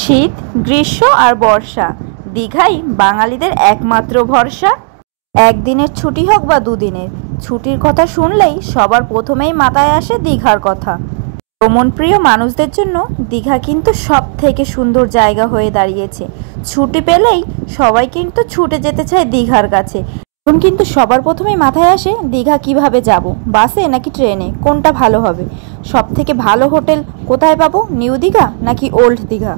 শীত, গ্রীষ্ম আর বর্ষা দীঘাই বাঙালিদের একমাত্র ভরসা। একদিনের ছুটি হোক বা দুদিনের, ছুটির কথা শুনলেই সবার প্রথমেই মাথায় আসে দীঘার কথা। ভ্রমণপ্রিয় মানুষদের জন্য দীঘা কিন্তু সব থেকে সুন্দর জায়গা হয়ে দাঁড়িয়েছে। ছুটি পেলেই সবাই কিন্তু ছুটে যেতে চায় দীঘার কাছে। এখন কিন্তু সবার প্রথমেই মাথায় আসে দীঘা কিভাবে যাব, বাসে নাকি ট্রেনে, কোনটা ভালো হবে, সব থেকে ভালো হোটেল কোথায় পাবো, নিউ দীঘা নাকি ওল্ড দীঘা,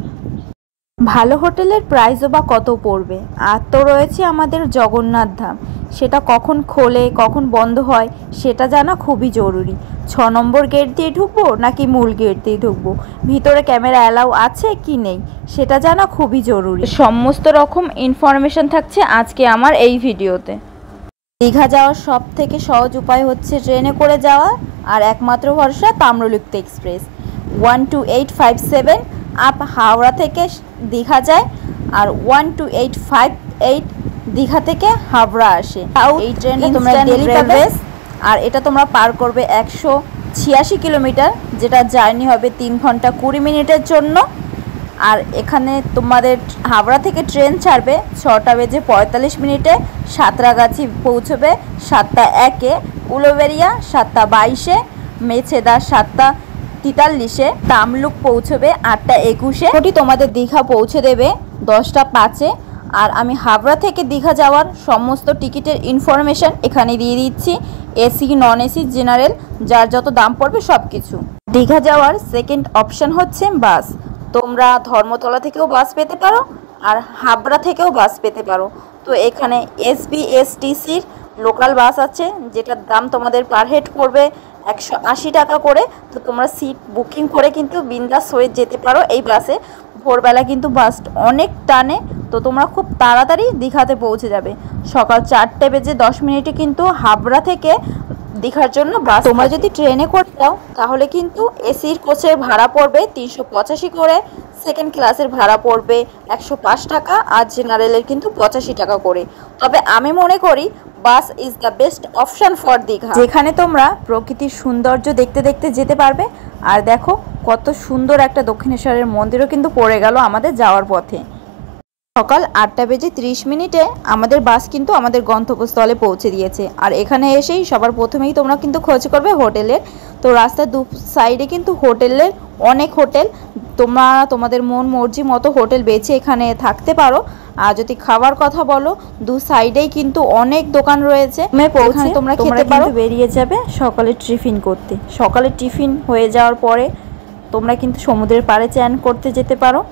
ভালো হোটেলের প্রাইসও বা কত পড়বে। আর তো রয়েছে আমাদের জগন্নাথ ধাম, সেটা কখন খোলে কখন বন্ধ হয় সেটা জানা খুবই জরুরি। 6 নম্বর গেট দিয়ে ঢুকবো নাকি মূল গেট দিয়ে ঢুকবো, ভিতরে ক্যামেরা অ্যালাউ আছে কি নেই সেটা জানা খুবই জরুরি। সমস্ত রকম ইনফরমেশন থাকছে আজকে আমার এই ভিডিওতে। দীঘা যাওয়ার সব থেকে সহজ উপায় হচ্ছে ট্রেনে করে যাওয়া, আর একমাত্র ভরসা তাম্রলিপ্ত এক্সপ্রেস 12857 আপ হাওড়া থেকে দীঘা যায়, আর 12858 দীঘা থেকে হাওড়া আসে। এই ট্রেনটা তোমরা ডেলি পাবে, আর এটা তোমরা পার করবে 186 কিলোমিটার, যেটা জার্নি হবে 3 ঘন্টা 20 মিনিটের জন্য। আর এখানে তোমাদের হাওড়া থেকে ট্রেন ছাড়বে 6টা বেজে 45 মিনিটে, সাঁতরাগাছি পৌঁছবে 7টা 1-এ, উলুবেড়িয়া 7টা 22-এ, মেছেদা 7টা 43-এ, তামলুক পৌঁছবে 8টা 21-এ। ওটি তোমাদের দীঘা পৌঁছে দেবে 10টা 5-এ। আর আমি হাওড়া থেকে দীঘা যাওয়ার সমস্ত টিকিটের ইনফরমেশন এখানে দিয়ে দিচ্ছি, এসি, নন এসি, জেনারেল, যার যত দাম পড়বে সব কিছু। দীঘা যাওয়ার সেকেন্ড অপশন হচ্ছে বাস। তোমরা ধর্মতলা থেকেও বাস পেতে পারো আর হাবড়া থেকেও বাস পেতে পারো। তো এখানে এসবিএসটিসির লোকাল বাস আছে, যেটার দাম তোমাদের পার হেড পড়বে 180 টাকা করে। তো তোমরা সিট বুকিং করে কিন্তু বিন্দাস হয়ে যেতে পারো এই বাসে। ভোরবেলা কিন্তু বাস অনেক টানে, তো তোমরা খুব তাড়াতাড়ি দীঘাতে পৌঁছে যাবে। সকাল 4টে বেজে 10 মিনিটে কিন্তু হাবড়া থেকে দীঘার জন্য বাস। তোমরা যদি ট্রেনে করতে চাও তাহলে কিন্তু এসির কোচের ভাড়া পড়বে 385 করে, সেকেন্ড ক্লাসের ভাড়া পড়বে 105 টাকা, আর জেনারেলের কিন্তু 85 টাকা করে। তবে আমি মনে করি bus is the best option for Digha, যেখানে তোমরা প্রকৃতির সৌন্দর্য দেখতে দেখতে যেতে পারবে। আর দেখো কত সুন্দর একটা দক্ষিণেশ্বরের মন্দিরও কিন্তু পড়ে গেল আমাদের যাওয়ার পথে। সকাল 8টা বেজে 30 মিনিটে আমাদের বাস কিন্তু আমাদের গন্তব্যস্থলে পৌঁছে দিয়েছে। আর এখানে এসেই সবার প্রথমেই তোমরা কিন্তু খোঁজ করবে হোটেলের। তো রাস্তার দু সাইডে কিন্তু হোটেলের অনেক হোটেল, তোমরা তোমাদের মন মর্জি মতো হোটেল বেছে এখানে থাকতে পারো। আর যদি খাবার কথা বলো, দু সাইডেই কিন্তু অনেক দোকান রয়েছে, পৌঁছে তোমরা খেতে পারো। বেরিয়ে যাবে সকালের টিফিন করতে। সকালের টিফিন হয়ে যাওয়ার পরে তোমরা কিন্তু সমুদ্রের পাড়ে চান করতে যেতে পারো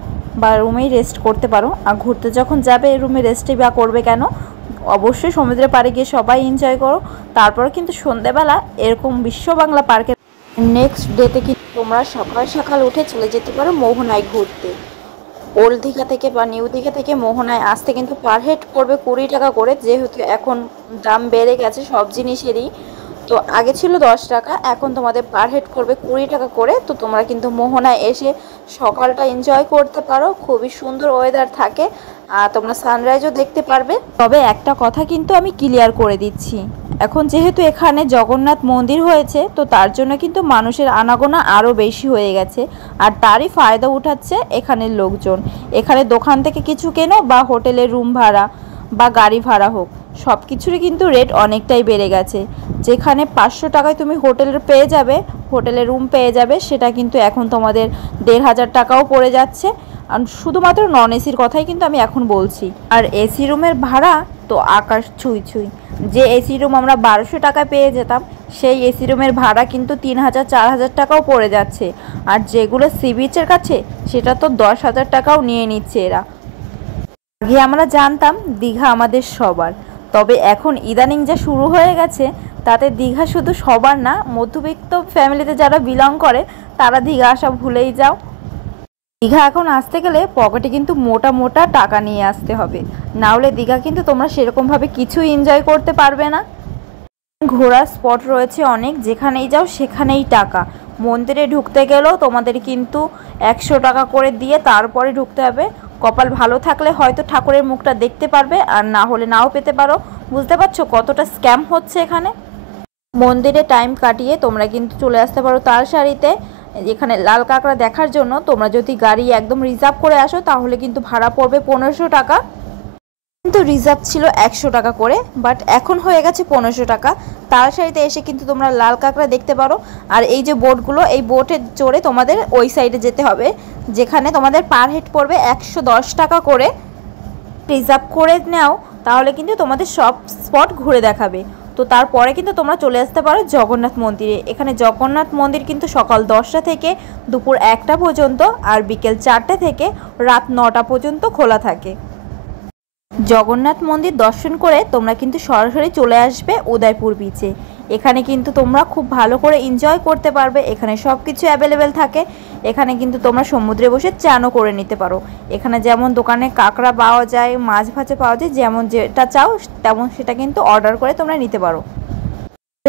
বা রুমেই রেস্ট করতে পারো। আর ঘুরতে যখন যাবে রুমে রেস্টই বা করবে কেন, অবশ্যই সমুদ্রের পাড়ে গিয়ে সবাই এনজয় করো। তারপর কিন্তু সন্ধ্যেবেলা এরকম বিশ্ব বাংলা পার্কের নেক্সট ডেতে কিন্তু তোমরা সকাল সকাল উঠে চলে যেতে পারো মোহনায় ঘুরতে। ওল্ড দীঘা থেকে বা নিউ দীঘা থেকে মোহনায় আসতে কিন্তু পার হেড পড়বে 20 টাকা করে, যেহেতু এখন দাম বেড়ে গেছে সব জিনিসেরই। তো আগে ছিল 10 টাকা, এখন তোমাদের পার হেড করবে 20 টাকা করে। তো তোমরা কিন্তু মোহনায় এসে সকালটা এনজয় করতে পারো, খুবই সুন্দর ওয়েদার থাকে, আর তোমরা সানরাইজও দেখতে পারবে। তবে একটা কথা কিন্তু আমি ক্লিয়ার করে দিচ্ছি, এখন যেহেতু এখানে জগন্নাথ মন্দির হয়েছে, তো তার জন্য কিন্তু মানুষের আনাগোনা আরও বেশি হয়ে গেছে, আর তারই ফায়দা উঠাচ্ছে এখানের লোকজন। এখানে দোকান থেকে কিছু কেনো বা হোটেলের রুম ভাড়া বা গাড়ি ভাড়া হোক, সব কিছুরই কিন্তু রেট অনেকটাই বেড়ে গেছে। যেখানে 500 টাকায় তুমি হোটেলের পেয়ে যাবে, হোটেলের রুম পেয়ে যাবে, সেটা কিন্তু এখন তোমাদের 1500 টাকাও পড়ে যাচ্ছে। আর শুধুমাত্র নন এসির কথাই কিন্তু আমি এখন বলছি। আর এসি রুমের ভাড়া তো আকাশ ছুঁই ছুঁই। যে এসি রুম আমরা 1200 টাকায় পেয়ে যেতাম, সেই এসি রুমের ভাড়া কিন্তু 3000-4000 টাকাও পড়ে যাচ্ছে। আর যেগুলো সি বিচের কাছে সেটা তো 10,000 টাকাও নিয়ে নিচ্ছে এরা। আগে আমরা জানতাম দীঘা আমাদের সবার, তবে এখন ইদানিং যা শুরু হয়ে গেছে তাতে দীঘা শুধু সবার না, মধ্যবিত্ত ফ্যামিলিতে যারা বিলং করে তারা দীঘা আসা ভুলেই যাও। দীঘা এখন আসতে গেলে পকেটে কিন্তু মোটা মোটা টাকা নিয়ে আসতে হবে, না হলে দীঘা কিন্তু তোমরা সেরকমভাবে কিছুই এনজয় করতে পারবে না। ঘোরার স্পট রয়েছে অনেক, যেখানেই যাও সেখানেই টাকা। মন্দিরে ঢুকতে গেলেও তোমাদের কিন্তু 100 টাকা করে দিয়ে তারপরে ঢুকতে হবে। কপাল ভালো থাকলে হয়তো ঠাকুরের মুখটা দেখতে পারবে, আর না হলে নাও পেতে পারো। বুঝতে পারছো কতটা স্ক্যাম হচ্ছে এখানে। মন্দিরে টাইম কাটিয়ে তোমরা কিন্তু চলে আসতে পারো তালসারিতে। এখানে লাল কাঁকড়া দেখার জন্য তোমরা যদি গাড়ি একদম রিজার্ভ করে আসো তাহলে কিন্তু ভাড়া পড়বে 1500 টাকা। কিন্তু রিজার্ভ ছিল 100 টাকা করে, বাট এখন হয়ে গেছে 1500 টাকা। তাড়াতাড়িতে এসে কিন্তু তোমরা লাল কাঁকড়া দেখতে পারো। আর এই যে বোটগুলো, এই বোটে চড়ে তোমাদের ওই সাইডে যেতে হবে, যেখানে তোমাদের পার হেড পড়বে 110 টাকা করে। রিজার্ভ করে নাও তাহলে কিন্তু তোমাদের সব স্পট ঘুরে দেখাবে। তো তারপরে কিন্তু তোমরা চলে আসতে পারো জগন্নাথ মন্দিরে। এখানে জগন্নাথ মন্দির কিন্তু সকাল 10টা থেকে দুপুর 1টা পর্যন্ত আর বিকেল 4টে থেকে রাত 9টা পর্যন্ত খোলা থাকে। জগন্নাথ মন্দির দর্শন করে তোমরা কিন্তু সরাসরি চলে আসবে উদয়পুর বিচে। এখানে কিন্তু তোমরা খুব ভালো করে এনজয় করতে পারবে। এখানে সব কিছু অ্যাভেলেবেল থাকে। এখানে কিন্তু তোমরা সমুদ্রে বসে চানও করে নিতে পারো। এখানে যেমন দোকানে কাঁকড়া পাওয়া যায়, মাছ ভাজা পাওয়া যায়, যেমন যেটা চাও তেমন সেটা কিন্তু অর্ডার করে তোমরা নিতে পারো।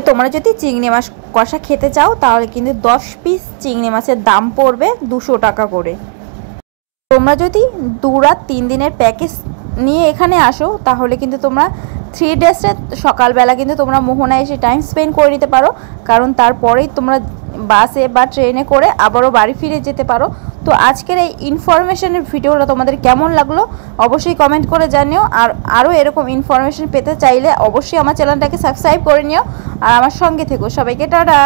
তোমরা যদি চিংড়ি মাছ কষা খেতে চাও তাহলে কিন্তু 10 পিস চিংড়ি মাছের দাম পড়বে 200 টাকা করে। তোমরা যদি 2 রাত 3 দিনের প্যাকেজ নিয়ে এখানে আসো তাহলে কিন্তু তোমরা 3 ডেজে সকালবেলা কিন্তু তোমরা মোহনায় এসে টাইম স্পেন্ড করে নিতে পারো, কারণ তারপরেই তোমরা বাসে বা ট্রেনে করে আবারও বাড়ি ফিরে যেতে পারো। তো আজকের এই ইনফরমেশনের ভিডিওটা তোমাদের কেমন লাগলো অবশ্যই কমেন্ট করে জানিও। আর আরও এরকম ইনফরমেশন পেতে চাইলে অবশ্যই আমার চ্যানেলটাকে সাবস্ক্রাইব করে নিও আর আমার সঙ্গে থেকো। সবাইকে টাটা।